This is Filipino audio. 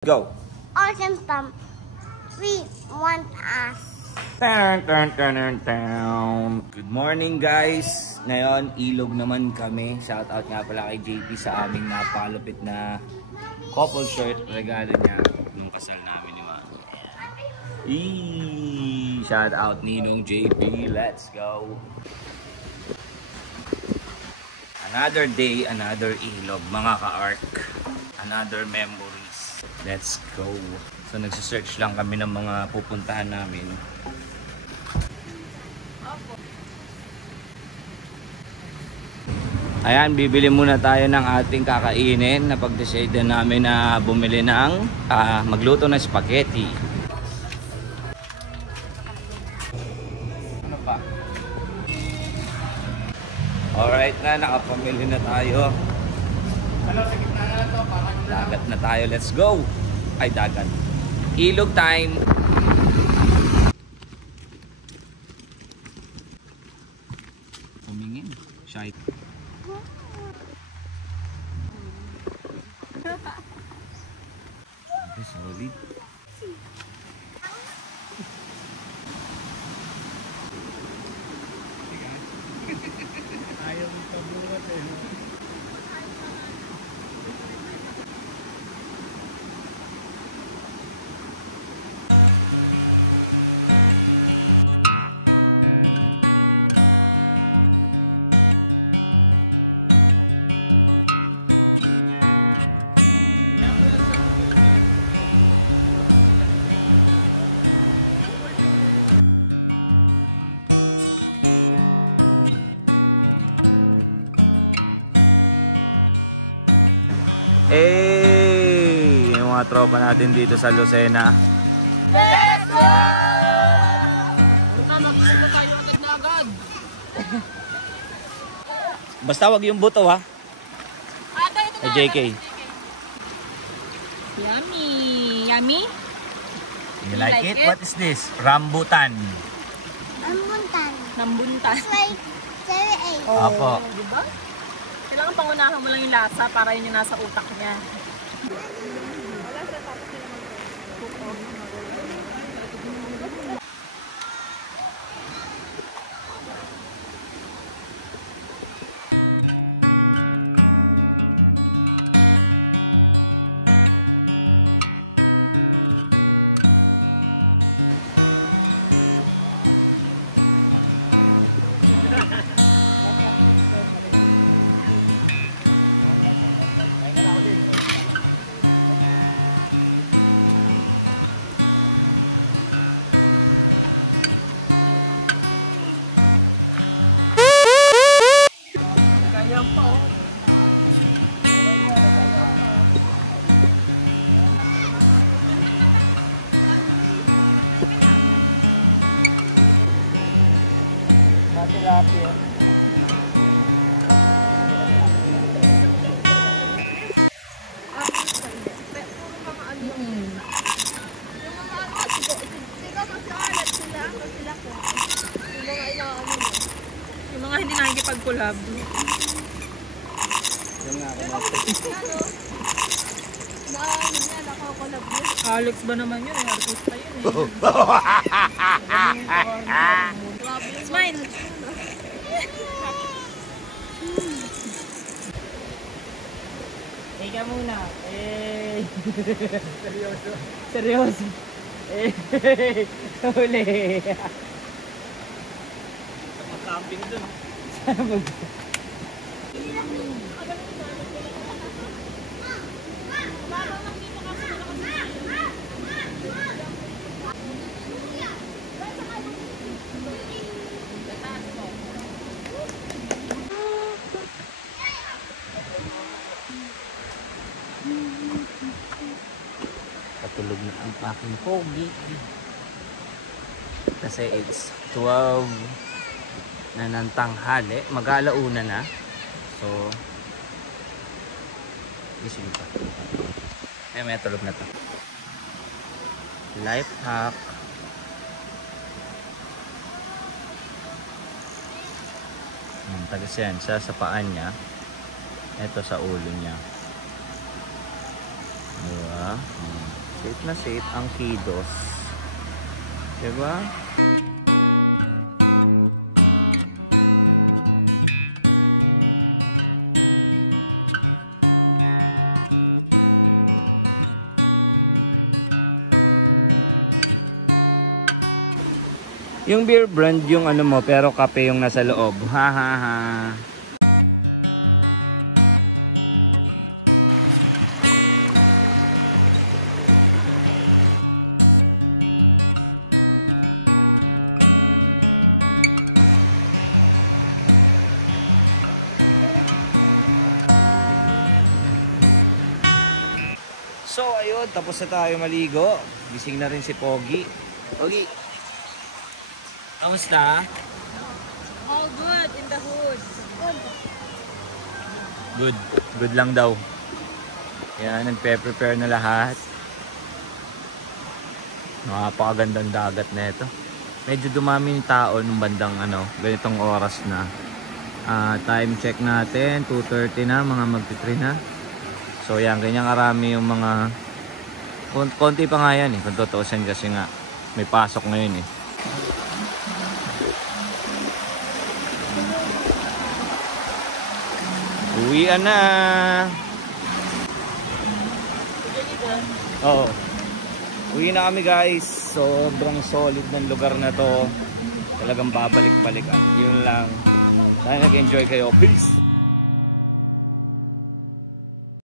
Go! Awesome Tom, we want us. Good morning guys! Ngayon, ilog naman kami. Shoutout nga pala kay JP sa aming napalupit na couple shirt. Regalo niya nung kasal namin ni Mami. Shoutout Ninong JP. Let's go! Another day, another ilog. Mga ka-arc. Another memories. Let's go. So nagsisearch lang kami ng mga pupuntahan namin. Ayan, bibili muna tayo ng ating kakainin. Napag-decide namin na bumili ng magluto ng spaghetti. Ano pa? Alright na, nakapamili na tayo. Ano, sa gitna na to? Dagat na tayo, let's go! Ay, dagat. Ilog time! Tumingin. Shite. Okay, solid. Ayaw mo pabuhat eh. Yung mga tropa natin dito sa Lucena. Let's go! Magpupunta tayo agad na agad. Basta wag yung buto ha. JK. Yummy! Yummy? You like it? What is this? Rambutan. Ambuntan. Nambunta. It's like cherry. Apo. Diba? Kailangan pangunahan mo lang yung lasa para yun yung nasa utak niya. Kaya pa oh. Mati-lapit. Yung mga hindi nakikipag-collab. Alex ba naman yun? Artista yun eh. Smile! Ika muna. Eh. Seryoso. Seryoso. Eh. Huli. Mag-camping dun. Patulog na ang aking pogi. Kasi it's 12 na ng tanghali. Mag-alauna na. So, gising pa. May tulog na to. Life hack. Tagas yan. Sa paan niya. Ito sa ulo niya. Diba? Safe na safe ang kiddos. Diba? Yung beer brand yung ano mo, pero kape yung nasa loob. Ha ha ha. So ayun, tapos na tayo maligo. Gising na rin si Pogi. Pogi, kamusta? All good in the hood. Good. Good lang daw. Yan, nagpe-prepare na lahat. Napakagandang dagat na ito. Medyo dumami yung tao nung bandang ganitong oras na. Time check natin, 2:30 na, mga magti-3 na. So yan, ganyan karami yung mga konti pa nga yan kung tutuusin kasi nga may pasok ngayon Uwian na. Oo. Uwi na kami guys. Sobrang solid ng lugar na to. Talagang babalik-balikan. Yun lang. Sana nag-enjoy kayo. Peace!